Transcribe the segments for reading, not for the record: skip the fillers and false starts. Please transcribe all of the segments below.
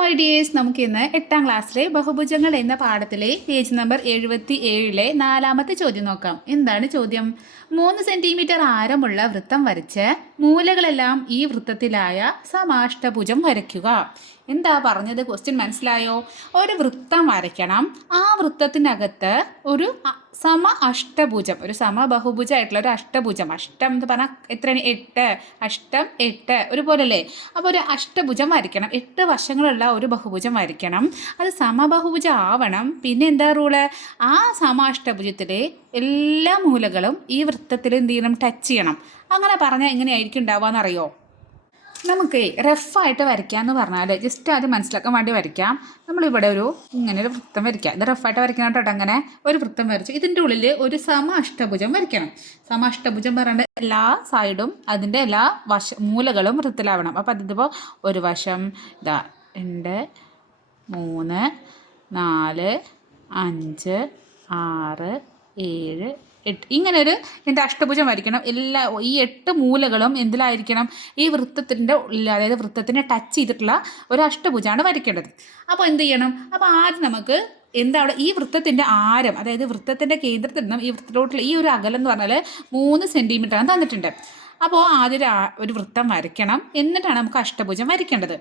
My dears, നമുക്കിന്ന് 8ാം ക്ലാസ്സിലെ ബഹുഭുജങ്ങൾ എന്ന പാഠത്തിലെ പേജ് നമ്പർ 77 നാലാമത്തെ ചോദ്യം നോക്കാം. എന്താണ് ചോദ്യം? 3 സെന്റിമീറ്റർ ആരമുള്ള വൃത്തം വരച്ച് മൂലകളെല്ലാം ഈ വൃത്തത്തിലായ സമാഷ്ടഭുജം വരയ്ക്കുക. എന്താ പറഞ്ഞത്? ക്വസ്റ്റ്യൻ മനസ്സിലായോ? ഒരു വൃത്തം വരയ്ക്കണം. ആ വൃത്തത്തിനകത്ത് ഒരു അഷ്ടഭുജം, ഒരു സമബഹുഭുജമായിട്ടുള്ള ഒരു അഷ്ടഭുജം. അഷ്ടം എന്ന് പറഞ്ഞാൽ എത്രയാണ്? 8. അഷ്ടം 8 ഒരുപോലെ അല്ലേ? അപ്പോൾ ഒരു അഷ്ടഭുജം വരയ്ക്കണം. 8 വശങ്ങളുള്ള ഒരു ബഹുഭുജം വരയ്ക്കണം. അത് സമബഹുഭുജം ആവണം. പിന്നെ എന്താ റൂള്? ആ സമാഷ്ടഭുജത്തിലെ എല്ലാ മൂലകളും ഈ വൃത്തത്തിൽ എന്ത് ചെയ്യണം? ടച്ച് ചെയ്യണം. അങ്ങനെ പറഞ്ഞാൽ എങ്ങനെയായിരിക്കും ഉണ്ടാവുകയെന്നറിയോ? നമുക്ക് റഫായിട്ട് വരയ്ക്കാമെന്ന് പറഞ്ഞാൽ ജസ്റ്റ് അത് മനസ്സിലാക്കാൻ വേണ്ടി വരയ്ക്കാം. നമ്മളിവിടെ ഇങ്ങനെ ഒരു വൃത്തം വരയ്ക്കാം. ഇത് റഫായിട്ട് വരയ്ക്കണം കേട്ടോ. അങ്ങനെ ഒരു വൃത്തം വരച്ചു. ഇതിൻ്റെ ഉള്ളിൽ ഒരു അഷ്ടഭുജം വരയ്ക്കണം. അഷ്ടഭുജം പറയുന്നത് എല്ലാ സൈഡും അതിൻ്റെ എല്ലാ മൂലകളും വൃത്തത്തിലാവണം. അപ്പോൾ അതിപ്പോൾ ഒരു വശം 2 3 4 5 6 7 8 ഇങ്ങനെ എൻ്റെ അഷ്ടഭുജം വരയ്ക്കണം. ഈ 8 മൂലകളും എന്തിലായിരിക്കണം? ഈ വൃത്തത്തിൻ്റെ ഉള്ളിൽ, അതായത് വൃത്തത്തിനെ ടച്ച് ചെയ്തിട്ടുള്ള ഒരു അഷ്ടഭുജമാണ് വരയ്ക്കേണ്ടത്. അപ്പോൾ എന്ത് ചെയ്യണം? അപ്പോൾ ആദ്യം നമുക്ക് എന്താണ് ഈ വൃത്തത്തിൻ്റെ ആരം, അതായത് വൃത്തത്തിൻ്റെ കേന്ദ്രത്തിൽ നിന്നും ഈ വൃത്തത്തിലോട്ടുള്ള ഈ ഒരു അകലം എന്ന് പറഞ്ഞാൽ 3 സെൻറ്റിമീറ്ററാണ് തന്നിട്ടുണ്ട്. അപ്പോൾ ആദ്യം ഒരു വൃത്തം വരയ്ക്കണം. എന്നിട്ടാണ് നമുക്ക് അഷ്ടഭുജം വരയ്ക്കേണ്ടത്.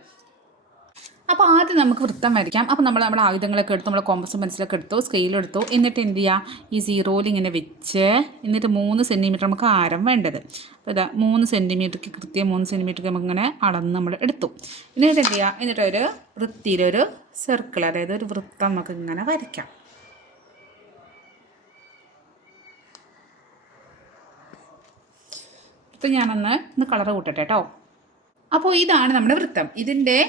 അപ്പോൾ ആദ്യം നമുക്ക് വൃത്തം വരയ്ക്കാം. അപ്പോൾ നമ്മുടെ ആയുധങ്ങളൊക്കെ എടുത്തു, നമ്മുടെ കോമ്പസും പെൻസിലൊക്കെ എടുത്തു, സ്കെയിലെടുത്തു. എന്നിട്ട് എന്ത് ചെയ്യുക? ഈ സീറോയിൽ ഇങ്ങനെ വെച്ച് എന്നിട്ട് 3 സെൻറ്റിമീറ്റർ നമുക്ക് ആരം വേണ്ടത്. അപ്പോൾ 3 സെൻറ്റിമീറ്റർക്ക് കൃത്യം 3 സെൻറ്റിമീറ്റർക്ക് നമുക്കിങ്ങനെ അളന്ന് നമ്മൾ എടുത്തു. എന്നിട്ട് എന്ത് ചെയ്യുക? എന്നിട്ട് ഒരു വൃത്തിയിലൊരു സർക്കിൾ, അതായത് ഒരു വൃത്തം നമുക്ക് ഇങ്ങനെ വരയ്ക്കാം. വൃത്തം ഞാനൊന്ന് കളറ് കൂട്ടട്ടെ കേട്ടോ. അപ്പോൾ ഇതാണ് നമ്മുടെ വൃത്തം. ഇതിൻ്റെ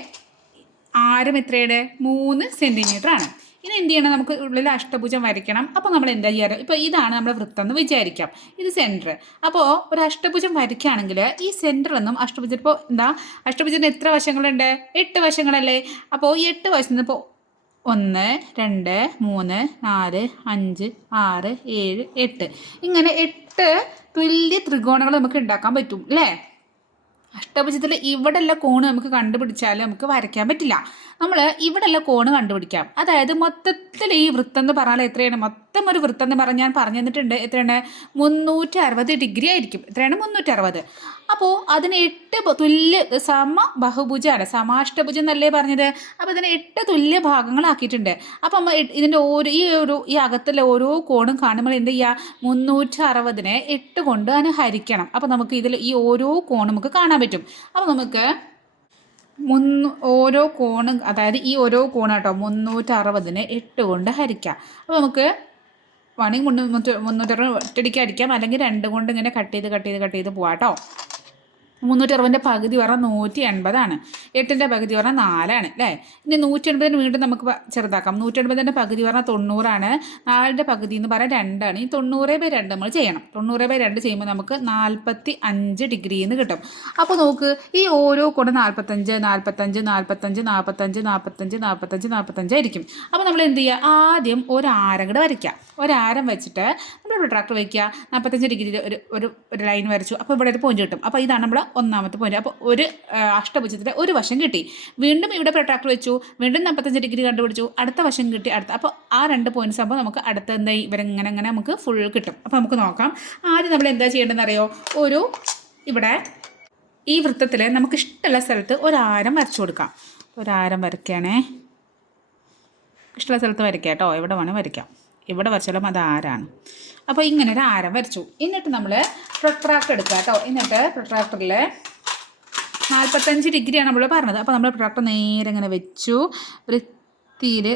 ആരം എത്രയുടെ? 3 സെൻറ്റിമീറ്റർ ആണ്. ഇനി എന്ത് ചെയ്യണം? നമുക്ക് ഉള്ളിൽ അഷ്ടഭുജം വരയ്ക്കണം. അപ്പോൾ നമ്മൾ എന്താ ചെയ്യാറ്? ഇപ്പോൾ ഇതാണ് നമ്മുടെ വൃത്തം എന്ന് വിചാരിക്കാം. ഇത് സെൻറ്റർ. അപ്പോൾ ഒരു അഷ്ടഭുജം വരയ്ക്കുകയാണെങ്കിൽ ഈ സെൻറ്ററിൽ നിന്നും അഷ്ടഭുജം, ഇപ്പോൾ അഷ്ടഭുജത്തിന് എത്ര വശങ്ങളുണ്ട്? 8 വശങ്ങളല്ലേ? അപ്പോൾ ഈ 8 വശത്ത് നിന്ന് ഇപ്പോൾ 1 2 3 4 5 6 7 8 ഇങ്ങനെ 8 തുല്യ ത്രികോണങ്ങൾ നമുക്ക് ഉണ്ടാക്കാൻ പറ്റും അല്ലേ? അഷ്ടഭുജത്തിൽ ഇവിടെയുള്ള കോണ് നമുക്ക് കണ്ടുപിടിച്ചാൽ നമുക്ക് വരയ്ക്കാൻ പറ്റില്ല. നമ്മൾ ഇവിടെയുള്ള കോണ് കണ്ടുപിടിക്കാം. അതായത് മൊത്തത്തിൽ ഈ വൃത്തം എന്ന് പറഞ്ഞാൽ എത്രയാണ്? മൊത്തം ഒരു വൃത്തം എന്ന് പറഞ്ഞാൽ ഞാൻ പറഞ്ഞു തന്നിട്ടുണ്ട്. എത്രയാണ്? 360 ഡിഗ്രി ആയിരിക്കും. എത്രയാണ്? 360. അപ്പോൾ അതിന് 8 തുല്യ ബഹുഭുജമാണ്, സമാഷ്ടഭുജം എന്നല്ലേ പറഞ്ഞത്. അപ്പോൾ ഇതിന് 8 തുല്യ ഭാഗങ്ങളാക്കിയിട്ടുണ്ട്. അപ്പം നമ്മൾ ഇതിൻ്റെ ഈ അകത്തുള്ള ഓരോ കോണും കാണുമ്പോൾ എന്ത് ചെയ്യുക? 360നെ 8 കൊണ്ട് ഹരിക്കണം. അപ്പോൾ നമുക്ക് ഇതിൽ ഈ ഓരോ കോണും നമുക്ക് കാണാൻ പറ്റും. അപ്പോൾ നമുക്ക് ഓരോ കോണും, അതായത് ഈ ഓരോ കോണ് കേട്ടോ, 360നെ 8 കൊണ്ട് ഹരിക്കാം. അപ്പോൾ നമുക്ക് വേണമെങ്കിൽ 360 ഒറ്റയടിക്ക് അടിക്കാം, അല്ലെങ്കിൽ 2 കൊണ്ട് ഇങ്ങനെ കട്ട് ചെയ്ത് പോവാം കേട്ടോ. 360ൻ്റെ പകുതി പറഞ്ഞാൽ 180 8ൻ്റെ പകുതി പറഞ്ഞാൽ 4 അല്ലേ? ഇനി 180 വീണ്ടും നമുക്ക് ചെറുതാക്കാം. 180ൻ്റെ പകുതി പറഞ്ഞാൽ 90 4ൻ്റെ പകുതി എന്ന് പറഞ്ഞാൽ 2 ഈ 90/2 നമ്മൾ ചെയ്യണം. 90/2 ചെയ്യുമ്പോൾ നമുക്ക് 45 ഡിഗ്രി എന്ന് കിട്ടും. അപ്പോൾ നോക്ക്, ഈ ഓരോ കൂടെ 45 45 45 45 45 45 45 ആയിരിക്കും. അപ്പോൾ നമ്മൾ എന്ത് ചെയ്യുക? ആദ്യം ഒരു ആരം കൂടെ വരയ്ക്കുക. ഒരാരം വെച്ചിട്ട് നമ്മൾ പ്രൊട്രാക്ടർ വയ്ക്കുക. 45 ഡിഗ്രിയിൽ ഒരു ലൈൻ വരച്ചു. അപ്പോൾ ഇവിടെ ഒരു പോയിന്റ് കിട്ടും. അപ്പോൾ ഇതാണ് നമ്മൾ ഒന്നാമത്തെ പോയിന്റ്. അപ്പോൾ ഒരു അഷ്ടഭുജത്തിൻ്റെ ഒരു വശം കിട്ടി. വീണ്ടും ഇവിടെ പ്രൊട്രാക്ടർ വെച്ചു, വീണ്ടും 45 ഡിഗ്രി കണ്ടുപിടിച്ചു, അടുത്ത വശം കിട്ടി. അപ്പോൾ ആ 2 പോയിന്റ്സ് ആകുമ്പോൾ നമുക്ക് അടുത്ത ഇവരെങ്ങനെ നമുക്ക് ഫുൾ കിട്ടും. അപ്പോൾ നമുക്ക് നോക്കാം. ആദ്യം നമ്മൾ എന്താ ചെയ്യേണ്ടതെന്ന് അറിയോ? ഇവിടെ ഈ വൃത്തത്തിൽ നമുക്ക് ഇഷ്ടമുള്ള സ്ഥലത്ത് ഒരാരം വരച്ചു കൊടുക്കാം. ഒരാരം വരയ്ക്കുകയാണേ. ഇഷ്ടമുള്ള സ്ഥലത്ത് വരയ്ക്കാം കേട്ടോ. എവിടെ വേണം വരയ്ക്കാം. ഇവിടെ വരച്ചാലും അത് ആരാണ്. അപ്പോൾ ഇങ്ങനെ ഒരു ആരം വരച്ചു. എന്നിട്ട് നമ്മൾ പ്രൊട്രാക്ടർ എടുക്കുക കേട്ടോ. എന്നിട്ട് പ്രൊട്രാക്ടറിൽ 45 ഡിഗ്രിയാണ് നമ്മൾ പറഞ്ഞത്. അപ്പോൾ നമ്മൾ പ്രൊട്രാക്ടർ നേരെ ഇങ്ങനെ വെച്ചു. വൃത്തിയിൽ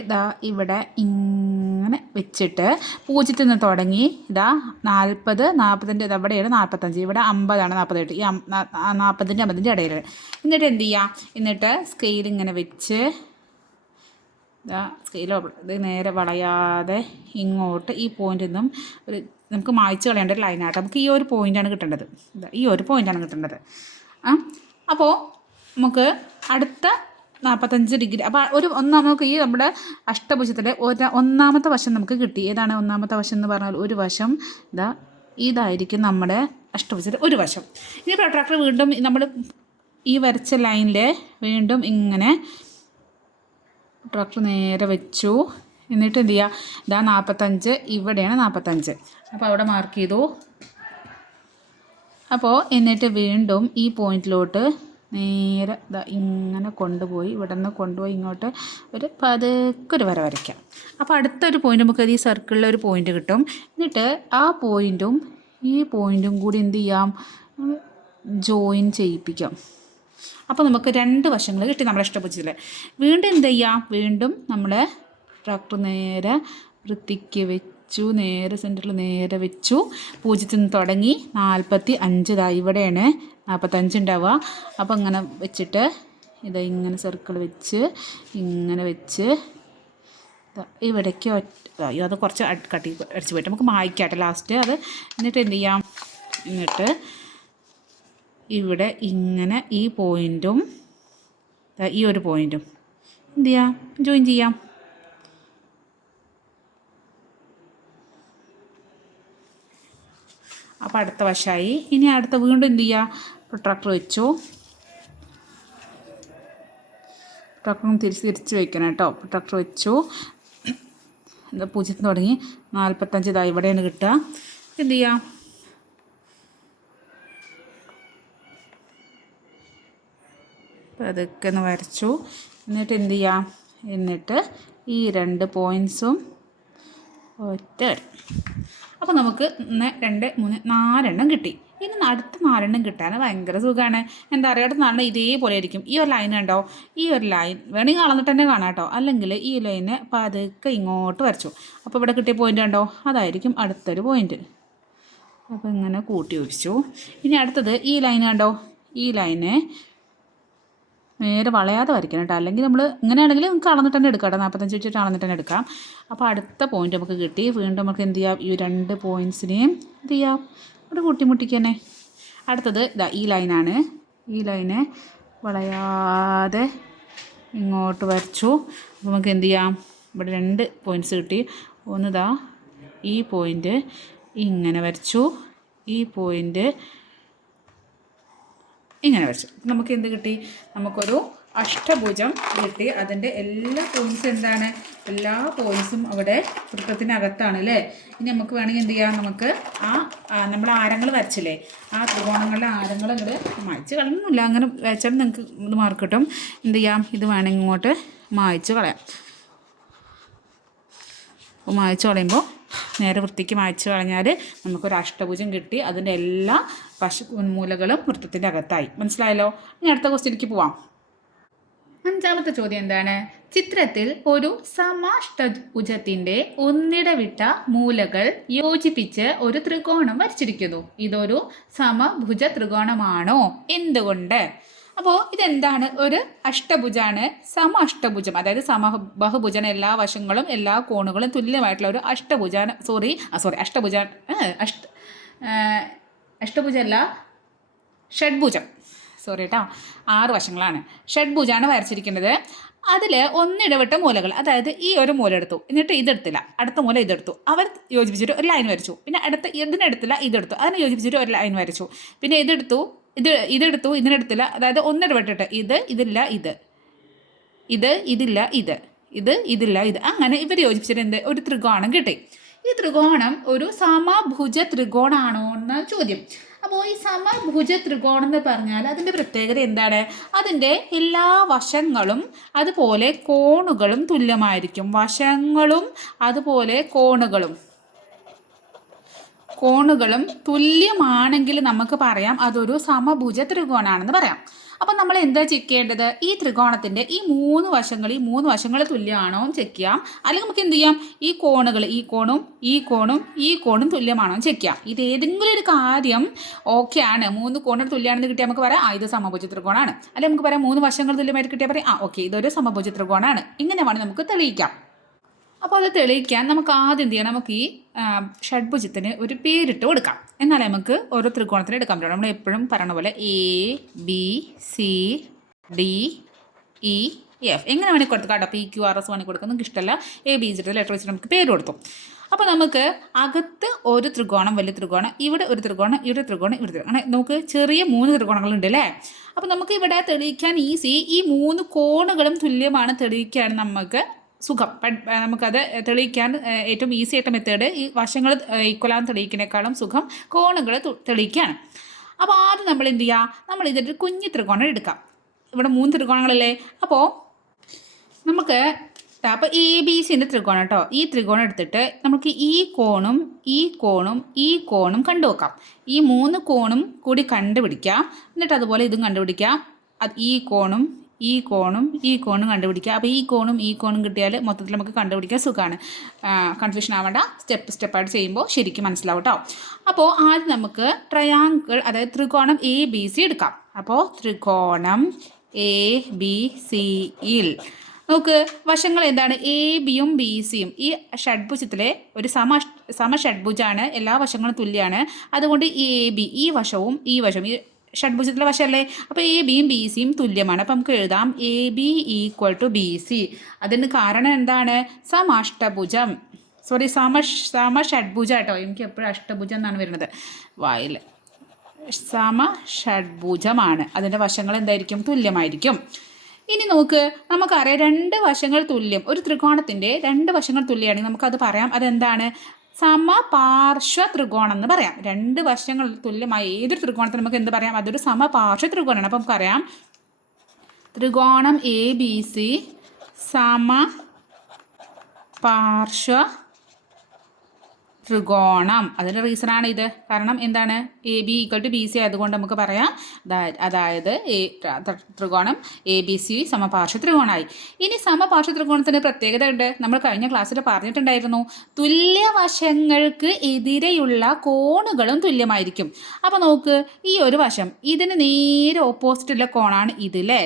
ഇവിടെ ഇങ്ങനെ വെച്ചിട്ട് 0 നിന്ന് തുടങ്ങി 40 40ൻ്റെ ഇവിടെയാണ് 45, ഇവിടെ 50 48, ഈ 40ൻ്റെ 50ൻ്റെ ഇടയിൽ. എന്നിട്ട് എന്ത് ചെയ്യുക? എന്നിട്ട് സ്കെയിൽ ഇങ്ങനെ വെച്ച് സ്കെയിലോ ഇത് നേരെ വളയാതെ ഇങ്ങോട്ട് ഈ പോയിന്റിൽ നിന്നും നമുക്ക് മായ്ച്ച് കളയേണ്ട ഒരു ലൈനായിട്ട് നമുക്ക് ഈ ഒരു പോയിൻ്റാണ് കിട്ടേണ്ടത്. ഈ ഒരു പോയിൻ്റാണ് കിട്ടേണ്ടത്. അപ്പോൾ നമുക്ക് അടുത്ത 45 ഡിഗ്രി. അപ്പോൾ നമുക്ക് ഈ നമ്മുടെ അഷ്ടഭുജത്തിലെ ഒന്നാമത്തെ വശം നമുക്ക് കിട്ടി. ഏതാണ് ഒന്നാമത്തെ വശം എന്ന് പറഞ്ഞാൽ? ഒരു വശം ഇതായിരിക്കും നമ്മുടെ അഷ്ടഭുജത്തിലെ ഒരു വശം. ഇനി പ്രൊട്രാക്ടർ വീണ്ടും നമ്മൾ ഈ വരച്ച ലൈനിൽ വീണ്ടും ഇങ്ങനെ ട്രാക്ടർ നേരെ വെച്ചു. എന്നിട്ട് എന്ത് ചെയ്യുക, ഇതാ 45, ഇവിടെയാണ് 45. അപ്പോൾ അവിടെ മാർക്ക് ചെയ്തു. അപ്പോൾ എന്നിട്ട് വീണ്ടും ഈ പോയിന്റിലോട്ട് നേരെ ഇങ്ങനെ കൊണ്ടുപോയി, ഇവിടെ നിന്ന് കൊണ്ടുപോയി ഇങ്ങോട്ട് ഒരു പതുക്കെ ഒരു വര വരയ്ക്കാം. അപ്പോൾ അടുത്തൊരു പോയിന്റ് നമുക്ക് ഈ സർക്കിളിൽ ഒരു പോയിന്റ് കിട്ടും. എന്നിട്ട് ആ പോയിന്റും ഈ പോയിന്റും കൂടി എന്ത് ചെയ്യാം, ജോയിൻ ചെയ്യിപ്പിക്കാം. അപ്പോൾ നമുക്ക് 2 വശങ്ങൾ കിട്ടി നമ്മുടെ ഇഷ്ടപൂജയിൽ. വീണ്ടും എന്ത് ചെയ്യാം, വീണ്ടും നമ്മൾ ട്രാക്ടർ നേരെ വൃത്തിക്ക് വെച്ചു, നേരെ സെൻറ്ററിൽ നേരെ വെച്ചു. 0 നിന്ന് തുടങ്ങി 45 ഇവിടെയാണ് 45 ഉണ്ടാവുക. അപ്പോൾ ഇങ്ങനെ വെച്ചിട്ട് ഇങ്ങനെ സർക്കിൾ വെച്ച് ഇങ്ങനെ വെച്ച് ഇവിടേക്ക് അത് കുറച്ച് കട്ടി അടിച്ച് പോയിട്ട് നമുക്ക് മായ്ക്കാട്ടെ ലാസ്റ്റ് അത്. എന്നിട്ട് എന്ത് ചെയ്യാം, എന്നിട്ട് ഇവിടെ ഇങ്ങനെ ഈ പോയിൻറ്റും ഈ ഒരു പോയിൻറ്റും എന്ത് ചെയ്യാം, ജോയിൻ ചെയ്യാം. അപ്പോൾ അടുത്ത വശമായി. ഇനി അടുത്ത വീണ്ടും എന്ത് ചെയ്യുക, ട്രാക്ടർ വെച്ചു. ട്രാക്ടറും തിരിച്ച് വയ്ക്കണം കേട്ടോ. ട്രാക്ടർ വെച്ചു, 0 തുടങ്ങി 45 ഇവിടെയാണ് കിട്ടുക. എന്ത് ചെയ്യാം, അതൊക്കെ ഒന്ന് വരച്ചു. എന്നിട്ട് എന്ത് ചെയ്യാം, എന്നിട്ട് ഈ 2 പോയിൻറ്റ്സും ഒറ്റ വരും. അപ്പോൾ നമുക്ക് 1, 2, 3, 4 എണ്ണം കിട്ടി. ഇനി അടുത്ത 4 എണ്ണം കിട്ടാൻ ഭയങ്കര സുഖമാണ്. എന്താ പറയുക, അടുത്ത 4 എണ്ണം ഇതേപോലെ ആയിരിക്കും. ഈ ഒരു ലൈൻ ഉണ്ടോ, ഈ ഒരു ലൈൻ വേണമെങ്കിൽ അളന്നിട്ട് തന്നെ കാണാം കേട്ടോ. അല്ലെങ്കിൽ ഈ ലൈനെ പതുക്കെ ഇങ്ങോട്ട് വരച്ചു. അപ്പോൾ ഇവിടെ കിട്ടിയ പോയിൻ്റ് ഉണ്ടോ, അതായിരിക്കും അടുത്തൊരു പോയിൻ്റ്. അപ്പോൾ ഇങ്ങനെ കൂട്ടി യോജിച്ചു. ഇനി അടുത്തത് ഈ ലൈൻ കണ്ടോ, ഈ ലൈന് നേരെ വളയാതെ വരയ്ക്കണം കേട്ടോ. അല്ലെങ്കിൽ നമ്മൾ ഇങ്ങനെയാണെങ്കിൽ നമുക്ക് അളന്നിട്ട് തന്നെ എടുക്കാം കേട്ടോ. 45 വെച്ചിട്ട് അളന്നിട്ട് തന്നെ എടുക്കാം. അപ്പോൾ അടുത്ത പോയിന്റ് നമുക്ക് കിട്ടി. വീണ്ടും നമുക്ക് എന്ത് ചെയ്യാം, ഈ 2 പോയിൻറ്റ്സിനെയും എന്ത് ചെയ്യാം, ഇവിടെ കൂട്ടിമുട്ടിക്ക് തന്നെ. അടുത്തത് ഈ ലൈനാണ്. ഈ ലൈന് വളയാതെ ഇങ്ങോട്ട് വരച്ചു. അപ്പോൾ നമുക്ക് എന്ത് ചെയ്യാം, ഇവിടെ 2 പോയിൻറ്റ്സ് കിട്ടി. ഒന്ന് ഈ പോയിൻ്റ് ഇങ്ങനെ വരച്ചു, ഈ പോയിൻ്റ് ഇങ്ങനെ വരച്ചു. നമുക്ക് എന്ത് കിട്ടി, നമുക്കൊരു അഷ്ടഭുജം കിട്ടി. അതിൻ്റെ എല്ലാ പോയിൻറ്റ്സും എന്താണ്, എല്ലാ പോയിൻറ്റ്സും അവിടെ വൃത്തത്തിനകത്താണ് അല്ലേ. ഇനി നമുക്ക് വേണമെങ്കിൽ എന്ത് ചെയ്യാം, നമുക്ക് നമ്മൾ ആരങ്ങൾ വരച്ചില്ലേ, ആ ത്രികോണങ്ങളുടെ ആരങ്ങൾ ഇങ്ങോട്ട് മായ്ച്ച് കളയുന്നില്ല. അങ്ങനെ വെച്ചാൽ നിങ്ങൾക്ക് ഇത് മാർക്ക് കിട്ടും. എന്ത് ചെയ്യാം, ഇത് വേണമെങ്കിൽ ഇങ്ങോട്ട് മായ്ച്ച് കളയാം. അപ്പോൾ മായ്ച്ച് കളയുമ്പോൾ നേരെ വൃത്തിക്ക് മായ്ച്ച് കളഞ്ഞാൽ നമുക്കൊരു അഷ്ടഭുജം കിട്ടി. അതിൻ്റെ എല്ലാ മൂലകളും വൃത്തത്തിൻ്റെ അകത്തായി. മനസ്സിലായല്ലോ. ഇനി അടുത്ത ക്വസ്റ്റ്യനിലേക്ക് പോവാം. 5ാമത്തെ ചോദ്യം എന്താണ്, ചിത്രത്തിൽ ഒരു സമാഷ്ടഭുജത്തിൻ്റെ ഒന്നിടവിട്ട മൂലകൾ യോജിപ്പിച്ച് ഒരു ത്രികോണം വരച്ചിരിക്കുന്നു. ഇതൊരു സമഭുജ ത്രികോണമാണോ, എന്തുകൊണ്ട്? അപ്പോൾ ഇതെന്താണ്, ഒരു അഷ്ടഭുജാണ്. അഷ്ടഭുജം അതായത് ബഹുഭുജന, എല്ലാ വശങ്ങളും എല്ലാ കോണുകളും തുല്യമായിട്ടുള്ള ഒരു അഷ്ടഭുജാണ്. അഷ്ടഭുജല്ല, ഷഡ്ഭുജം. കേട്ടോ, 6 വശങ്ങളാണ്. ഷഡ്ഭുജാണ് വരച്ചിരിക്കുന്നത്. അതിൽ ഒന്നിടവിട്ട മൂലകൾ, അതായത് ഈ ഒരു മൂല എടുത്തു, എന്നിട്ട് ഇതെടുത്തില്ല, അടുത്ത മൂല ഇതെടുത്തു, അവർ യോജിപ്പിച്ചിട്ട് ഒരു ലൈൻ വരച്ചു. പിന്നെ ഇതിനെടുത്തില്ല, ഇതെടുത്തു, അതിനെ യോജിപ്പിച്ചിട്ട് ഒരു ലൈൻ വരച്ചു. പിന്നെ ഇതെടുത്തു, ഇതിനെടുത്തില്ല, അതായത് ഒന്നിടവിട്ടിട്ട് ഇതില്ല, ഇതില്ല, അങ്ങനെ ഇവർ യോജിപ്പിച്ചിട്ട് ഒരു ത്രികോണം കിട്ടി. ഈ ത്രികോണം ഒരു സമഭുജ ത്രികോണാണോ എന്ന ചോദ്യം. അപ്പോൾ ഈ സമഭുജ ത്രികോണം എന്ന് പറഞ്ഞാൽ അതിൻ്റെ പ്രത്യേകത എന്താണ്, അതിൻ്റെ എല്ലാ വശങ്ങളും അതുപോലെ കോണുകളും തുല്യമായിരിക്കും. വശങ്ങളും അതുപോലെ കോണുകളും തുല്യമാണെങ്കിൽ നമുക്ക് പറയാം അതൊരു സമഭുജ ത്രികോണാണെന്ന് പറയാം. അപ്പം നമ്മൾ എന്താ ചെക്ക് ചെയ്യേണ്ടത്, ഈ ത്രികോണത്തിൻ്റെ ഈ 3 വശങ്ങൾ തുല്യമാണോ എന്ന് ചെക്ക് ചെയ്യാം. അല്ലെങ്കിൽ നമുക്ക് എന്ത് ചെയ്യാം, ഈ കോണും തുല്യമാണോ എന്ന് ചെക്ക് ചെയ്യാം. ഇത് ഏതെങ്കിലും ഒരു കാര്യം ഓക്കെ ആണ്, 3 കോണുകൾ തുല്യമാണെന്ന് കിട്ടിയാൽ നമുക്ക് പറയാം ഇത് സമഭുജ ത്രികോണമാണ്. അല്ലെങ്കിൽ നമുക്ക് പറയാം 3 വശങ്ങൾ തുല്യമായിട്ട് കിട്ടിയാൽ പറയാം ഓക്കെ ഇതൊരു സമഭുജ ത്രികോണമാണ്. ഇങ്ങനെ വേണം നമുക്ക് തെളിയിക്കാം. അപ്പോൾ അത് തെളിയിക്കാൻ നമുക്ക് ആദ്യം എന്ത് ചെയ്യാം, നമുക്ക് ഈ ഷഡ്ഭുജത്തിന് ഒരു പേരിട്ട് കൊടുക്കാം. എന്നാലേ നമുക്ക് ഓരോ ത്രികോണത്തിന് എടുക്കാൻ പറ്റും. നമ്മൾ എപ്പോഴും പറയണ പോലെ ABCDEF എങ്ങനെ വേണമെങ്കിൽ കൊടുക്കാം കേട്ടോ. PQRS വേണമെങ്കിൽ കൊടുക്കാം, നമുക്ക് ഇഷ്ടമല്ല. ABCD ലെറ്റർ വെച്ചിട്ട് നമുക്ക് പേര് കൊടുത്തു. അപ്പോൾ നമുക്ക് അകത്ത് ഒരു ത്രികോണം, വലിയ ത്രികോണം, ഇവിടെ ഒരു ത്രികോണം, ഇവിടെ ത്രികോണം, ഇവിടെ അങ്ങനെ നമുക്ക് ചെറിയ 3 ത്രികോണങ്ങളുണ്ട് അല്ലേ. അപ്പോൾ നമുക്ക് ഇവിടെ തെളിയിക്കാൻ ഈസി. ഈ 3 കോണുകളും തുല്യമാണ് തെളിയിക്കാൻ നമുക്ക് സുഖം. നമുക്കത് തെളിയിക്കാൻ ഏറ്റവും ഈസി ആയിട്ട് മെത്തേഡ് ഈ വശങ്ങൾ ഈക്വലാന്ന് തെളിയിക്കുന്നതിനേക്കാളും സുഖം കോണുകൾ തെളിയിക്കുകയാണ്. അപ്പോൾ ആദ്യം നമ്മൾ എന്ത് ചെയ്യുക, നമ്മൾ ഇതിൻ്റെ കുഞ്ഞു ത്രികോണം എടുക്കാം. ഇവിടെ 3 ത്രികോണങ്ങളല്ലേ. അപ്പോൾ നമുക്ക് അപ്പോൾ എ ബി സിൻ്റെ ത്രികോണം കേട്ടോ. ഈ ത്രികോണം എടുത്തിട്ട് നമുക്ക് ഈ കോണും ഈ കോണും ഈ കോണും കണ്ടുവെക്കാം. ഈ 3 കോണും കൂടി കണ്ടുപിടിക്കാം. എന്നിട്ട് അതുപോലെ ഇതും കണ്ടുപിടിക്കാം. ഈ കോണും ഈ കോണും ഈ കോണും കണ്ടുപിടിക്കുക. അപ്പോൾ ഈ കോണും ഈ കോണും കിട്ടിയാൽ മൊത്തത്തിൽ നമുക്ക് കണ്ടുപിടിക്കാൻ സുഖമാണ്. കൺഫ്യൂഷൻ ആവേണ്ട, സ്റ്റെപ്പായിട്ട് ചെയ്യുമ്പോൾ ശരിക്കും മനസ്സിലാവും കേട്ടോ. അപ്പോൾ ആദ്യം നമുക്ക് ട്രയാങ്കിൾ, അതായത് ത്രികോണം എ ബി സി എടുക്കാം. അപ്പോൾ ത്രികോണം എ ബി സിയിൽ നോക്ക്, വശങ്ങൾ എന്താണ്? എ ബിയും ബി സിയും. ഈ ഷഡ്ഭുജത്തിലെ ഒരു സമഷഡ്ഭുജാണ്, എല്ലാ വശങ്ങളും തുല്യമാണ്. അതുകൊണ്ട് എ ബി, ഈ വശവും ഈ വശവും, ഈ ഷഡ്ഭുജത്തിലെ വശമല്ലേ. അപ്പോൾ എ ബിയും ബി സിയും തുല്യമാണ്. അപ്പം നമുക്ക് എഴുതാം A B equal to B C. അതിന് കാരണം എന്താണ്? സമഷ്ടഭുജം, സോറി സമഷഡ്ഭുജ കേട്ടോ. എനിക്ക് എപ്പോഴും അഷ്ടഭുജം എന്നാണ് വരുന്നത് വായിൽ. സമഷഡ്ഭുജമാണ്. അതിൻ്റെ വശങ്ങൾ എന്തായിരിക്കും? തുല്യമായിരിക്കും. ഇനി നോക്ക്, നമുക്കറിയാം 2 വശങ്ങൾ തുല്യം. ഒരു ത്രികോണത്തിൻ്റെ 2 വശങ്ങൾ തുല്യമാണെങ്കിൽ നമുക്കത് പറയാം. അതെന്താണ്? സമപാർശ്വ ത്രികോണം എന്ന് പറയാം. 2 വശങ്ങൾ തുല്യമായ ഏതൊരു ത്രികോണത്തിന് നമുക്ക് എന്ത് പറയാം? അതൊരു സമപാർശ്വ ത്രികോണമാണ്. അപ്പം നമുക്കറിയാം ത്രികോണം എ ബി സി സമപാർശ്വ ത്രികോണം. അതിൻ്റെ റീസണാണ് ഇത്. കാരണം എന്താണ്? A B equal to B C ആയതുകൊണ്ട് നമുക്ക് പറയാം അതായത് ത്രികോണം എ ബി സി സമപാർശ്വ ത്രികോണമായി. ഇനി സമപാർശ്വ ത്രികോണത്തിന് പ്രത്യേകത ഉണ്ട്. നമ്മൾ കഴിഞ്ഞ ക്ലാസ്സിൽ പറഞ്ഞിട്ടുണ്ടായിരുന്നു, തുല്യവശങ്ങൾക്ക് എതിരെയുള്ള കോണുകളും തുല്യമായിരിക്കും. അപ്പോൾ നോക്ക്, ഈ ഒരു വശം ഇതിന് നേരെ ഓപ്പോസിറ്റുള്ള കോണാണ് ഇതില്ലേ,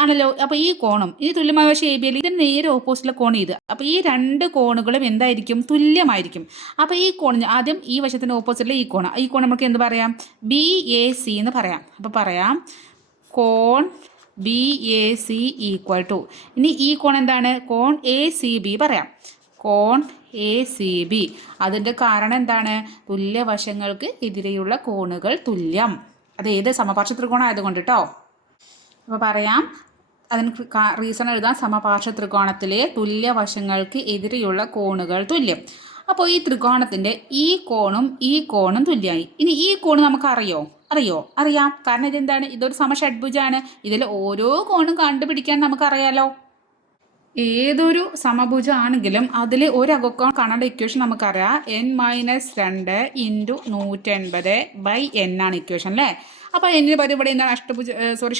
ആണല്ലോ. അപ്പോൾ ഈ കോണും ഈ തുല്യമായ വശം എ ബി അല്ല, ഇതിന് നേരെ ഓപ്പോസിറ്റുള്ള കോൺ ഇത്. അപ്പോൾ ഈ 2 കോണുകളും എന്തായിരിക്കും? തുല്യമായിരിക്കും. അപ്പോൾ ഈ കോണിന് ആദ്യം ഈ വശത്തിൻ്റെ ഓപ്പോസിറ്റിലെ ഈ കോൺ നമുക്ക് എന്ത് പറയാം? ബി എ സി എന്ന് പറയാം. അപ്പോൾ പറയാം കോൺ B A C equal to, ഇനി ഈ കോൺ എന്താണ്? കോൺ എ സി ബി പറയാം. കോൺ എ സി ബി. അതിൻ്റെ കാരണം എന്താണ്? തുല്യവശങ്ങൾക്ക് എതിരെയുള്ള കോണുകൾ തുല്യം. അത് ഏത്? സമപാർശ്വ ത്രികോണം ആയതുകൊണ്ട് കേട്ടോ. അപ്പോൾ പറയാം, അതിന് റീസൺ എഴുതാം. സമപാർശ്വ ത്രികോണത്തിലെ തുല്യവശങ്ങൾക്ക് എതിരെയുള്ള കോണുകൾ തുല്യം. അപ്പോൾ ഈ ത്രികോണത്തിൻ്റെ ഈ കോണും ഈ കോണും തുല്യമായി. ഇനി ഈ കോണ് നമുക്ക് അറിയാം. കാരണം ഇതെന്താണ്? ഇതൊരു സമഷഡ്ഭുജാണ്. ഇതിൽ ഓരോ കോണും കണ്ടുപിടിക്കാൻ നമുക്കറിയാലോ. ഏതൊരു സമഭുജം ആണെങ്കിലും അതിൽ ഒരു അകക്കോൺ കാണേണ്ട ഇക്വേഷൻ നമുക്കറിയാം. n-2 × 180/n ആണ് ഇക്വേഷൻ അല്ലേ. അപ്പോൾ എന്നിന് പകരം ഇവിടെ എന്താണ്?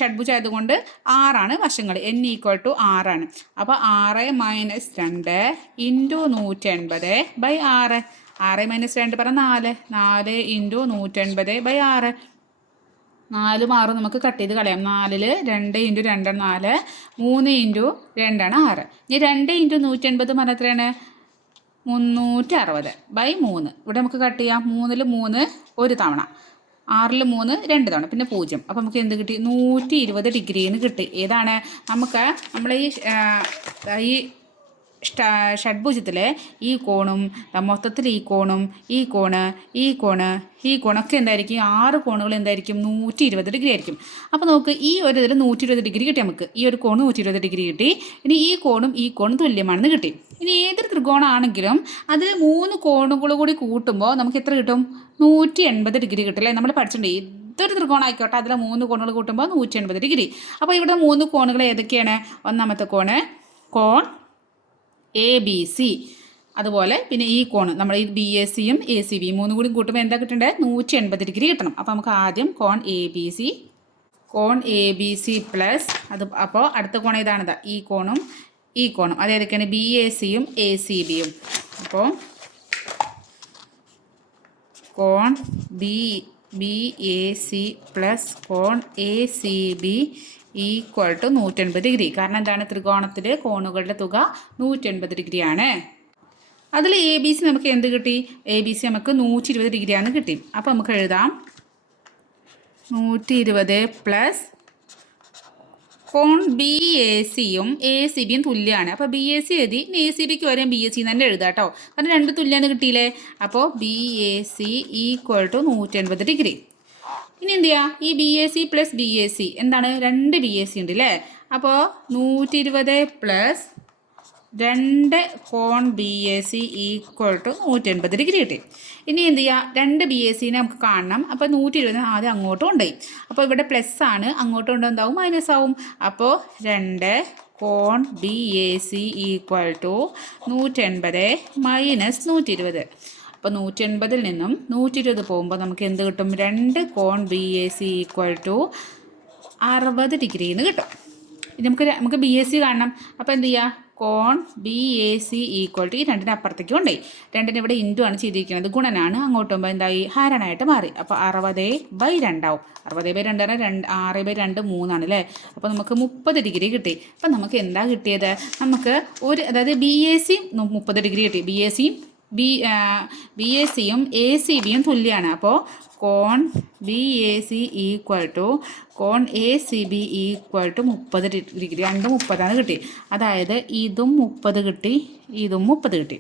ഷഡ്ഭുജം ആയതുകൊണ്ട് 6 വശങ്ങൾ. n ഈക്വൽ ടു 6 ആണ്. അപ്പോൾ 6 - 2 × 180/6. 6 - 2 പറ 4. 4 × 180/6. 4ഉം 6ഉം നമുക്ക് കട്ട് ചെയ്ത് കളയാം. 4ൽ 2 × 2 4, 3 × 2 6. ഇനി 2 × 180 പറഞ്ഞാൽ എത്രയാണ്? 360/3. ഇവിടെ നമുക്ക് കട്ട് ചെയ്യാം. 3ൽ 3 ഒരു തവണ, 6ൽ 3 2 തവണ, പിന്നെ 0. അപ്പോൾ നമുക്ക് എന്ത് കിട്ടി? 120 ഡിഗ്രിന്ന് കിട്ടി. ഏതാണ്? നമുക്ക് നമ്മൾ ഈ ഷഡ്ഭുജത്തിലെ ഈ കോണും മൊത്തത്തിൽ ഈ കോണും ഈ കോണൊക്കെ എന്തായിരിക്കും? 6 കോണുകൾ എന്തായിരിക്കും? 120 ഡിഗ്രി ആയിരിക്കും. അപ്പോൾ നമുക്ക് ഈ ഒരു ഇതിൽ 120 ഡിഗ്രി കിട്ടി. നമുക്ക് ഈ ഒരു കോണ് 120 ഡിഗ്രി കിട്ടി. ഇനി ഈ കോണും തുല്യമാണെന്ന് കിട്ടി. ഇനി ഏതൊരു ത്രികോണമാണെങ്കിലും അതിൽ 3 കോണുകൾ കൂടി കൂട്ടുമ്പോൾ നമുക്ക് എത്ര കിട്ടും? 180 ഡിഗ്രി കിട്ടില്ലേ. നമ്മൾ പഠിച്ചിട്ടുണ്ട്. ഏതൊരു ത്രികോണം ആയിക്കോട്ടെ, അതിൽ 3 കോണുകൾ കൂട്ടുമ്പോൾ 180 ഡിഗ്രി. അപ്പോൾ ഇവിടെ 3 കോണുകൾ ഏതൊക്കെയാണ്? ഒന്നാമത്തെ കോൺ എ ബി സി. അതുപോലെ പിന്നെ ഈ കോൺ നമ്മൾ ഈ ബി എ സിയും എ സി ബിയും 3 കൂടി കൂട്ടുമ്പോൾ എന്താ കിട്ടേണ്ടത്? 180 ഡിഗ്രി കിട്ടണം. അപ്പോൾ നമുക്ക് ആദ്യം കോൺ എ ബി സി പ്ലസ് അപ്പോൾ അടുത്ത കോൺ ഏതാണിത്? ഈ കോണും അതേതൊക്കെയാണ്? ബി എ സിയും എ സി ബിയും. അപ്പോൾ കോൺ ബി എ സി പ്ലസ് കോൺ A C B equal to 180 degree. കാരണം എന്താണ്? ത്രികോണത്തിൽ കോണുകളുടെ തുക 180 ഡിഗ്രിയാണ്. അതിൽ എ ബി സി നമുക്ക് എന്ത് കിട്ടി? എ ബി സി നമുക്ക് 120 ഡിഗ്രിയാണ് കിട്ടി. അപ്പോൾ നമുക്ക് എഴുതാം 120 പ്ലസ് കോൺ ബി എ സിയും എ സി ബിയും തുല്യമാണ്. അപ്പോൾ ബി എ സി എഴുതി ഇനി എ സി ബിക്ക് വരെയും ബി എസ് സി തന്നെ എഴുതാം കേട്ടോ. കാരണം രണ്ട് തുല്യമാണ് കിട്ടിയില്ലേ. അപ്പോൾ B A C equal to 180 degree. ഇനി എന്ത് ചെയ്യുക, ഈ B A C plus B A C എന്താണ്, രണ്ട് ബി എ സി ഉണ്ട് അല്ലേ. അപ്പോൾ 120 പ്ലസ് 2 കോൺ B A C equal to 180 degree കിട്ടി. ഇനി എന്ത് ചെയ്യുക, രണ്ട് ബി എ സിനെ നമുക്ക് കാണണം. അപ്പോൾ 120 ആദ്യം അങ്ങോട്ടും കൊണ്ടുപോയി. അപ്പോൾ ഇവിടെ പ്ലസ് ആണ്, അങ്ങോട്ടും കൊണ്ട് എന്താവും, മൈനസ് ആവും. അപ്പോൾ 2 കോൺ B A C equal to 180 minus 120. അപ്പോൾ 180 നിന്നും 120 പോകുമ്പോൾ നമുക്ക് എന്ത് കിട്ടും, 2 കോൺ B A C equal to 60 degree എന്ന് കിട്ടും. ഇനി നമുക്ക് ബി എസ് സി കാണണം. അപ്പോൾ എന്ത് ചെയ്യുക, കോൺ B A C equal to ഈ രണ്ടിൻ്റെ അപ്പുറത്തേക്ക് കൊണ്ടുപോയി. രണ്ടിന് ഇവിടെ ഇൻറ്റു ആണ് ചെയ്തിരിക്കുന്നത്, ഗുണനാണ്. അങ്ങോട്ട് പോകുമ്പോൾ എന്തായി, ഹരണമായിട്ട് മാറി. അപ്പോൾ 60/2 ആവും. 60/2 പറഞ്ഞാൽ 6/2 3 അല്ലേ. അപ്പോൾ നമുക്ക് 30 ഡിഗ്രി കിട്ടി. അപ്പം നമുക്ക് എന്താ കിട്ടിയത്, നമുക്ക് അതായത് ബി എ സി 30 ഡിഗ്രി കിട്ടി. ബി എ സിയും എ സി ബിയും തുല്യമാണ്. അപ്പോൾ കോൺ B A C equal to കോൺ A C B equal to 30 degree. രണ്ടും 30 കിട്ടി. അതായത് ഇതും 30 കിട്ടി, ഇതും 30 കിട്ടി.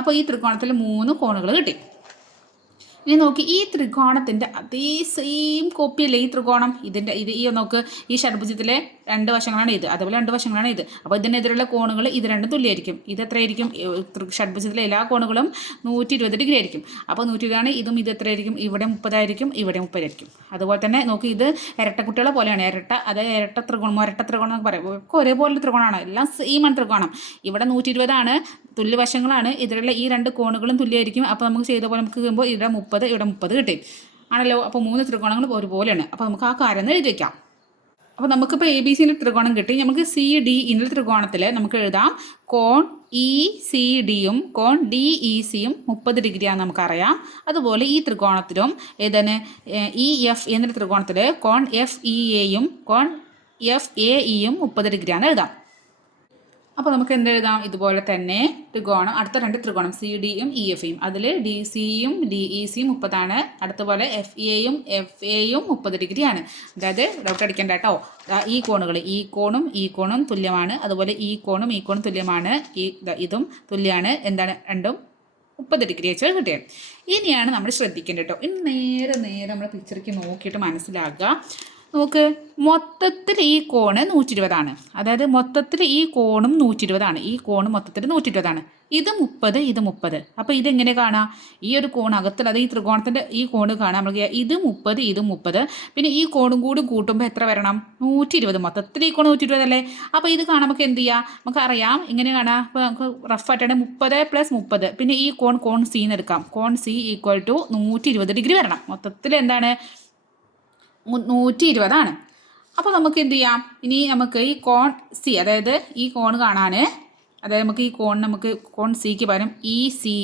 അപ്പോൾ ഈ ത്രികോണത്തിൽ 3 കോണുകൾ കിട്ടി. ഇനി നോക്കി, ഈ ത്രികോണത്തിൻ്റെ അതേ സെയിം കോപ്പിയല്ലേ ഈ ത്രികോണം. ഈ നോക്ക്, ഈ ഷഡ്ഭുജത്തിലെ 2 വശങ്ങളാണ് ഇത്, അതുപോലെ 2 വശങ്ങളാണ് ഇത്. അപ്പോൾ ഇതിനെതിരെയുള്ള കോണുകൾ ഇത് രണ്ടും തുല്യമായിരിക്കും. ഇത് എത്രയായിരിക്കും, ഷഡ്ഭുജത്തിലെ എല്ലാ കോണുകളും 120 ഡിഗ്രി ആയിരിക്കും. അപ്പോൾ 120 ഇതും ഇത് എത്രയായിരിക്കും, ഇവിടെ 30 ആയിരിക്കും, ഇവിടെ 30 ആയിരിക്കും. അതുപോലെ തന്നെ നോക്കി, ഇത് ഇരട്ടക്കുട്ടികളെ പോലെയാണ്. അതായത് ഇരട്ട ത്രികോണം എന്നൊക്കെ പറയും. ഒക്കെ ഒരേപോലെ ത്രികോണമാണ്, എല്ലാം സെയിമാണ് ത്രികോണം. ഇവിടെ 120 തുല്യവശങ്ങളാണ്, ഇതിലുള്ള ഈ 2 കോണുകളും തുല്യമായിരിക്കും. അപ്പോൾ നമുക്ക് ചെയ്ത പോലെ നമുക്ക് കഴിയുമ്പോൾ ഇവിടെ 30, ഇവിടെ 30 കിട്ടി ആണല്ലോ. അപ്പോൾ 3 ത്രികോണങ്ങൾ ഒരുപോലെയാണ്. അപ്പോൾ നമുക്ക് ആ കാര്യം എഴുതി വയ്ക്കാം. അപ്പോൾ നമുക്കിപ്പോൾ എ ബി സിൻ്റെ ത്രികോണം കിട്ടി. നമുക്ക് സി ഡി ഇൻ്റെ ത്രികോണത്തിൽ നമുക്ക് എഴുതാം, കോൺ ഇ സി ഡിയും കോൺ ഡി ഇ സിയും 30 ഡിഗ്രിയാണെന്ന് നമുക്കറിയാം. അതുപോലെ ഈ ത്രികോണത്തിലും ഏതാണ്, ഇ എഫ് എന്നൊരു ത്രികോണത്തിൽ കോൺ എഫ് ഇ എയും കോൺ എഫ് എ ഇയും 30 ഡിഗ്രിയാണെന്ന് എഴുതാം. അപ്പോൾ നമുക്ക് എന്തെഴുതാം, ഇതുപോലെ തന്നെ ത്രികോണം, അടുത്ത 2 ത്രികോണം സി ഡിയും ഇ എഫ് ഇയും, അതിൽ ഡി സിയും ഡി ഇ സിയും 30, അടുത്തപോലെ എഫ് എയും എഫ് എയും 30 ഡിഗ്രിയാണ്. അതായത് ഡൗട്ട് അടിക്കേണ്ട കേട്ടോ. ഈ കോണുകൾ, ഈ കോണും തുല്യമാണ്. അതുപോലെ ഈ കോണും തുല്യമാണ്. ഇതും തുല്യമാണ്. എന്താണ്, രണ്ടും 30 ഡിഗ്രി വെച്ച് കിട്ടിയത്. ഇനിയാണ് നമ്മൾ ശ്രദ്ധിക്കേണ്ടത് കേട്ടോ. ഇനി നേരെ നമ്മൾ പിക്ചറിക്ക് നോക്കിയിട്ട് മനസ്സിലാക്കുക. നോക്ക്, മൊത്തത്തിൽ ഈ കോണ് 120. അതായത് മൊത്തത്തിൽ ഈ കോണും 120. ഈ കോണ് മൊത്തത്തിൽ 120. ഇത് 30, ഇത് 30. അപ്പോൾ ഇതെങ്ങനെ കാണാം, ഈ ഒരു കോണകത്തിൽ, അത് ഈ ത്രികോണത്തിൻ്റെ ഈ കോണ് കാണാം നമുക്ക്. ഇത് 30, ഇത് 30. പിന്നെ ഈ കോണും കൂടി കൂട്ടുമ്പോൾ എത്ര വരണം, 120. മൊത്തത്തിൽ ഈ കോണ് 120 അല്ലേ. അപ്പോൾ ഇത് കാണാൻ നമുക്ക് എന്ത് ചെയ്യാം, നമുക്കറിയാം ഇങ്ങനെ കാണാം. അപ്പോൾ നമുക്ക് റഫായിട്ടാണ് 30 + 30. പിന്നെ ഈ കോൺ സി എന്ന് എടുക്കാം. കോൺ സി ഈക്വൽ ടു 120 ഡിഗ്രി വരണം. മൊത്തത്തിൽ എന്താണ്, 120. അപ്പോൾ നമുക്ക് എന്ത് ചെയ്യാം, ഇനി നമുക്ക് ഈ കോൺ സി, അതായത് ഈ കോൺ കാണാൻ, അതായത് നമുക്ക് ഈ കോൺ സിക്ക് പകരം ഇ സി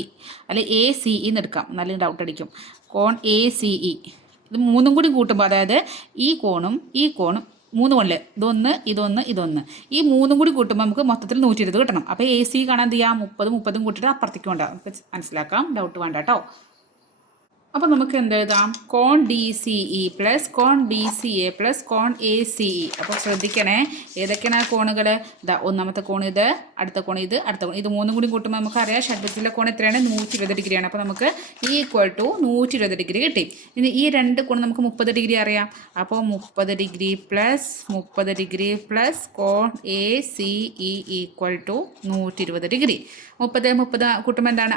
അല്ലെങ്കിൽ എ സി എന്ന് എടുക്കാം. നല്ല ഡൗട്ട് അടിക്കും. കോൺ എ സി ഇ, ഇത് 3 കൂടി കൂട്ടുമ്പോൾ, അതായത് ഈ കോണും 3 കോണിൽ ഇതൊന്ന് ഈ 3 കൂടി കൂട്ടുമ്പോൾ നമുക്ക് മൊത്തത്തിൽ 120 കിട്ടണം. അപ്പോൾ എ സി കാണാൻ എന്ത് ചെയ്യാം, 30 കൂട്ടിയിട്ട് അപ്പുറത്തേക്ക് കൊണ്ടാകും. നമുക്ക് മനസ്സിലാക്കാം, ഡൗട്ട് വേണ്ട കേട്ടോ. അപ്പോൾ നമുക്ക് എന്തെഴുതാം, കോൺ ഡി സി ഇ പ്ലസ് കോൺ ബി സി എ പ്ലസ് കോൺ എ സി ഇ. അപ്പോൾ ശ്രദ്ധിക്കണേ, ഏതൊക്കെയാണ് ആ കോണുകൾ. ഒന്നാമത്തെ കോൺ ഇത്, അടുത്ത കോൺ ഇത്, അടുത്ത കോൺ ഇത്, 3 കൂടി കൂട്ടുമ്പോൾ നമുക്കറിയാം ഷഡ്ഭുജത്തിലെ കോൺ എത്രയാണ്, 120 ഡിഗ്രിയാണ്. അപ്പോൾ നമുക്ക് ഈക്വൽ ടു 120 ഡിഗ്രി കിട്ടി. ഇനി ഈ 2 കോൺ നമുക്ക് 30 ഡിഗ്രി അറിയാം. അപ്പോൾ 30 ഡിഗ്രി പ്ലസ് കോൺ A C E equal to 120 degree. 30 കൂട്ടുമ്പോൾ എന്താണ്,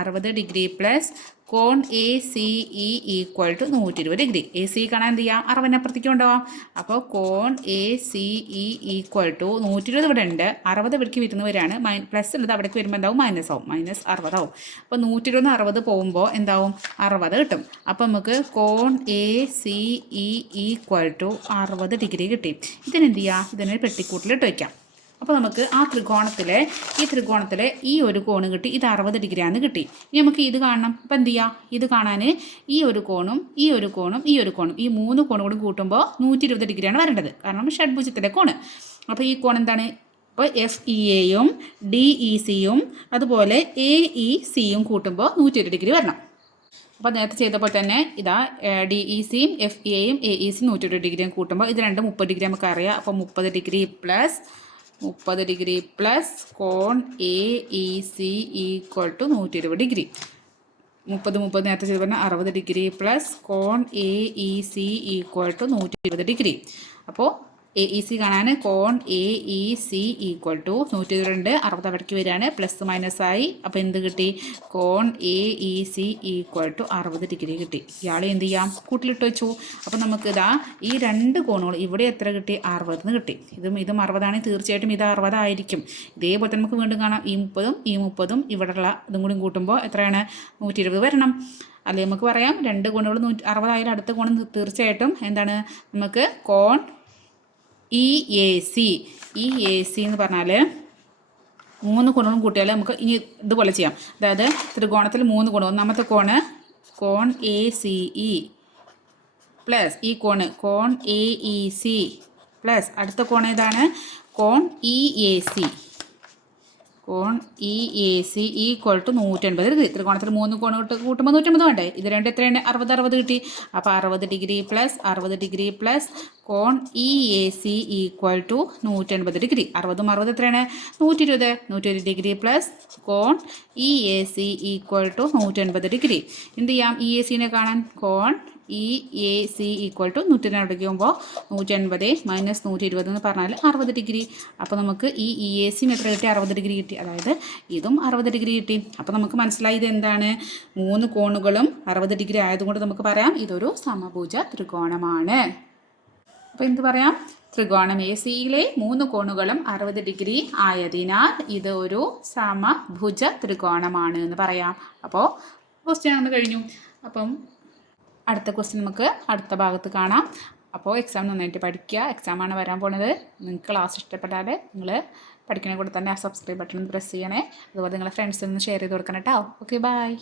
60 ഡിഗ്രി പ്ലസ് കോൺ A C E equal to 120 degree. A C കാണാൻ എന്ത് ചെയ്യാം, 60 അപ്പുറത്തേക്ക് കൊണ്ടുപോകാം. അപ്പോൾ കോൺ A C E equal to 120 ഇവിടെ ഉണ്ട്, 60 ഇവിടേക്ക് വരുന്നവരാണ്. പ്ലസ് ഉള്ളത് അവിടേക്ക് വരുമ്പോൾ എന്താവും, മൈനസ് ആവും, -60 ആവും. അപ്പോൾ 120 60 പോകുമ്പോൾ എന്താവും, 60 കിട്ടും. അപ്പോൾ നമുക്ക് കോൺ A C E equal to 60 degree കിട്ടി. ഇതിനെന്ത് ചെയ്യാം, ഇതിനൊരു പെട്ടിക്കൂട്ടിലിട്ട് വയ്ക്കാം. അപ്പോൾ നമുക്ക് ആ ത്രികോണത്തിലെ ഈ ഒരു കോണ് കിട്ടി, ഇത് 60 ഡിഗ്രിയാണെന്ന് കിട്ടി. ഇനി നമുക്ക് ഇത് കാണണം. അപ്പോൾ എന്ത് ചെയ്യുക, ഇത് കാണാൻ ഈ ഒരു കോണും ഈ 3 കോണും കൂടി കൂട്ടുമ്പോൾ 120 ഡിഗ്രിയാണ് വരേണ്ടത്, കാരണം ഷഡ്ഭുജത്തിലെ കോണ്. അപ്പോൾ ഈ കോൺ എന്താണ്, ഇപ്പോൾ എഫ് ഇ എയും ഡി ഇ സിയും അതുപോലെ എ ഇ സിയും കൂട്ടുമ്പോൾ 120 ഡിഗ്രി വരണം. അപ്പോൾ നേരത്തെ ചെയ്തപ്പോൾ തന്നെ ഇതാ ഡി ഇ സിയും എഫ് എയും എ ഇ സിയും 120 ഡിഗ്രിയും കൂട്ടുമ്പോൾ ഇത് രണ്ടും 30 ഡിഗ്രി നമുക്ക് അറിയാം. അപ്പോൾ 30 ഡിഗ്രി പ്ലസ് കോൺ A E C equal to 120 degree. 30 നേരത്തെ ചെയ്ത് പറഞ്ഞാൽ 60 ഡിഗ്രി പ്ലസ് കോൺ A E C equal to 120 degree. അപ്പോൾ എ ഇ സി കാണാൻ കോൺ A E C equal to 122 60 അവിടേക്ക് വരികയാണ്, പ്ലസ് മൈനസ് ആയി. അപ്പോൾ എന്ത് കിട്ടി? കോൺ A E C equal to 60 degree കിട്ടി. ഇയാൾ എന്ത് ചെയ്യാം? കൂട്ടിലിട്ട് വെച്ചു. അപ്പോൾ നമുക്ക് ഇതാ ഈ രണ്ട് കോണുകൾ ഇവിടെ എത്ര കിട്ടി? 60 കിട്ടി. ഇതും 60 ആണെങ്കിൽ തീർച്ചയായിട്ടും ഇത് 60 ആയിരിക്കും. ഇതേപോലെ തന്നെ നമുക്ക് വീണ്ടും കാണാം, ഈ 30 ഇവിടെയുള്ള ഇതും കൂടി കൂട്ടുമ്പോൾ എത്രയാണ്? 120 വരണം. അല്ലെങ്കിൽ നമുക്ക് പറയാം രണ്ട് കോണുകൾ 60 ആയാലും അടുത്ത കോൺ തീർച്ചയായിട്ടും എന്താണ്? നമുക്ക് കോൺ ഇ എ സി എന്ന് പറഞ്ഞാൽ 3 കോണുകളും കൂട്ടിയാൽ നമുക്ക് ഇനി ഇതുപോലെ ചെയ്യാം. അതായത് ത്രികോണത്തിൽ 3 കോണ്, ഒന്നാമത്തെ കോൺ എ സി ഇ പ്ലസ് ഈ കോൺ എ ഇ സി പ്ലസ് അടുത്ത കോൺ ഏതാണ്? കോൺ ഇ എ സി. കോൺ E A C equal to 180 degree. ത്രികോണത്തിൽ 3 കോൺ കൂട്ടുമ്പോൾ 180 വേണ്ടേ? ഇത് രണ്ട് എത്രയാണ്? 60 കിട്ടി. അപ്പോൾ 60 ഡിഗ്രി പ്ലസ് കോൺ E A C equal to 180 degree. 60 എത്രയാണ്? 120 ഡിഗ്രി പ്ലസ് കോൺ E A C equal to 180 degree. എന്ത് ചെയ്യാം? ഇ എ സിനെ കാണാൻ കോൺ E A C equal to 180 ആകുമ്പോൾ 180 മൈനസ് 120 എന്ന് പറഞ്ഞാൽ 60 ഡിഗ്രി. അപ്പോൾ നമുക്ക് ഈ ഇ എ സിന് എത്ര കിട്ടി? 60 ഡിഗ്രി കിട്ടി. അതായത് ഇതും 60 ഡിഗ്രി കിട്ടി. അപ്പോൾ നമുക്ക് മനസ്സിലായി ഇത് എന്താണ്? 3 കോണുകളും 60 ഡിഗ്രി ആയതുകൊണ്ട് നമുക്ക് പറയാം ഇതൊരു സമഭുജ ത്രികോണമാണ്. അപ്പോൾ എന്ത് പറയാം? ത്രികോണം എ സിയിലെ 3 കോണുകളും 60 ഡിഗ്രി ആയതിനാൽ ഇത് ഒരു സമഭുജ ത്രികോണമാണ് എന്ന് പറയാം. അപ്പോൾ ക്വസ്റ്റ്യൻ ആണ് കഴിഞ്ഞു. അപ്പം അടുത്ത ക്വസ്റ്റ്യൻ നമുക്ക് അടുത്ത ഭാഗത്ത് കാണാം. അപ്പോൾ എക്സാം നന്നായിട്ട് പഠിക്കുക. എക്സാമാണ് വരാൻ പോണത്. നിങ്ങൾക്ക് ക്ലാസ് ഇഷ്ടപ്പെട്ടാൽ നിങ്ങൾ പഠിക്കുന്ന കൂടെ തന്നെ ആ സബ്സ്ക്രൈബ് ബട്ടൺ പ്രസ് ചെയ്യണേ. അതുപോലെ നിങ്ങളുടെ ഫ്രണ്ട്സിൽ നിന്ന് ഷെയർ ചെയ്ത് കൊടുക്കണം കേട്ടോ. Okay, by.